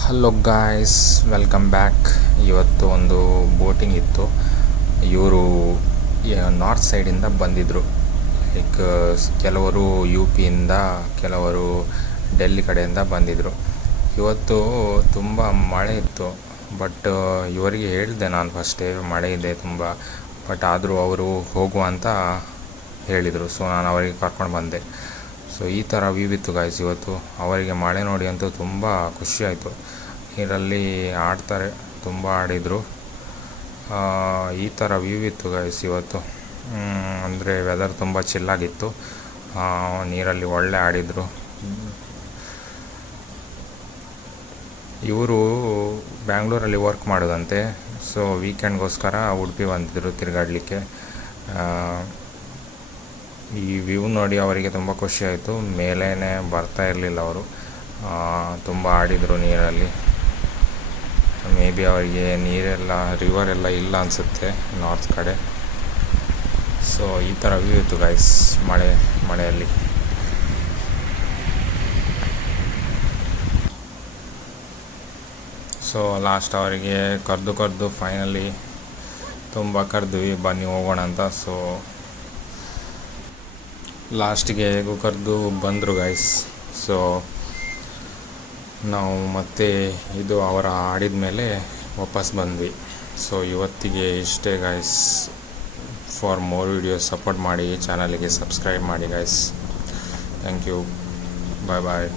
Hello guys, welcome back. ಇವತ್ತು ಒಂದು boating ಇತ್ತು. ಇವರು ನಾರ್ತ್ ಸೈಡಿಂದ ಬಂದಿದ್ದರು. ಲೈಕ್ ಕೆಲವರು ಯು ಪಿಯಿಂದ, ಕೆಲವರು ಡೆಲ್ಲಿ ಕಡೆಯಿಂದ ಬಂದಿದ್ದರು. ಇವತ್ತು ತುಂಬ ಮಳೆ ಇತ್ತು. ಬಟ್ ಇವರಿಗೆ ಹೇಳಿದೆ ನಾನು ಫಸ್ಟೇ ಮಳೆ ಇದೆ ತುಂಬ, ಬಟ್ ಆದರೂ ಅವರು ಹೋಗುವ ಅಂತ ಹೇಳಿದರು. ಸೊ ನಾನು ಅವರಿಗೆ ಕರ್ಕೊಂಡು ಬಂದೆ. ಸೊ ಈ ಥರ ವ್ಯೂ ಇತ್ತು ಗಾಯ್ಸ್ ಇವತ್ತು. ಅವರಿಗೆ ಮಳೆ ನೋಡಿ ಅಂತೂ ತುಂಬ ಖುಷಿ ಆಯಿತು. ನೀರಲ್ಲಿ ಆಡ್ತಾರೆ, ತುಂಬ ಆಡಿದರು. ಈ ಥರ ವ್ಯೂ ಇತ್ತು ಗಾಯ್ಸ್ ಇವತ್ತು. ಅಂದರೆ ವೆದರ್ ತುಂಬ ಚಿಲ್ಲಾಗಿತ್ತು. ನೀರಲ್ಲಿ ಒಳ್ಳೆ ಆಡಿದರು. ಇವರು ಬ್ಯಾಂಗ್ಳೂರಲ್ಲಿ ವರ್ಕ್ ಮಾಡೋದಂತೆ. ಸೊ ವೀಕೆಂಡ್ಗೋಸ್ಕರ ಉಡುಪಿ ಬಂದಿದ್ದರು ತಿರುಗಾಡಲಿಕ್ಕೆ. ಈ ವ್ಯೂ ನೋಡಿ ಅವರಿಗೆ ತುಂಬ ಖುಷಿ ಆಯಿತು. ಮೇಲೇ ಬರ್ತಾ ಇರಲಿಲ್ಲ ಅವರು. ತುಂಬ ಆಡಿದರು ನೀರಲ್ಲಿ. ಮೇ ಬಿ ಅವರಿಗೆ ನೀರೆಲ್ಲ, ರಿವರೆಲ್ಲ ಇಲ್ಲ ಅನಿಸುತ್ತೆ ನಾರ್ತ್ ಕಡೆ. ಸೊ ಈ ಥರ ವ್ಯೂ ಇತ್ತು ಗೈಸ್ ಮಳೆಯಲ್ಲಿ. ಸೊ ಲಾಸ್ಟ್ ಅವರಿಗೆ ಕರೆದು ಫೈನಲಿ ತುಂಬ ಕರೆದ್ವಿ, ಬನ್ನಿ ಹೋಗೋಣ ಅಂತ. ಸೊ ಲಾಸ್ಟಿಗೆ ಹೇಗೂ ಕರೆದು ಬಂದರು ಗೈಸ್. ಸೊ ನಾವು ಮತ್ತೆ ಇದು ಅವರ ಆಡಿದ ಮೇಲೆ ವಾಪಸ್ ಬಂದ್ವಿ. ಸೊ ಇವತ್ತಿಗೆ ಇಷ್ಟೇ guys. For more videos support ಮಾಡಿ, ಚಾನಲಿಗೆ ಸಬ್ಸ್ಕ್ರೈಬ್ ಮಾಡಿ guys. Thank you. Bye bye.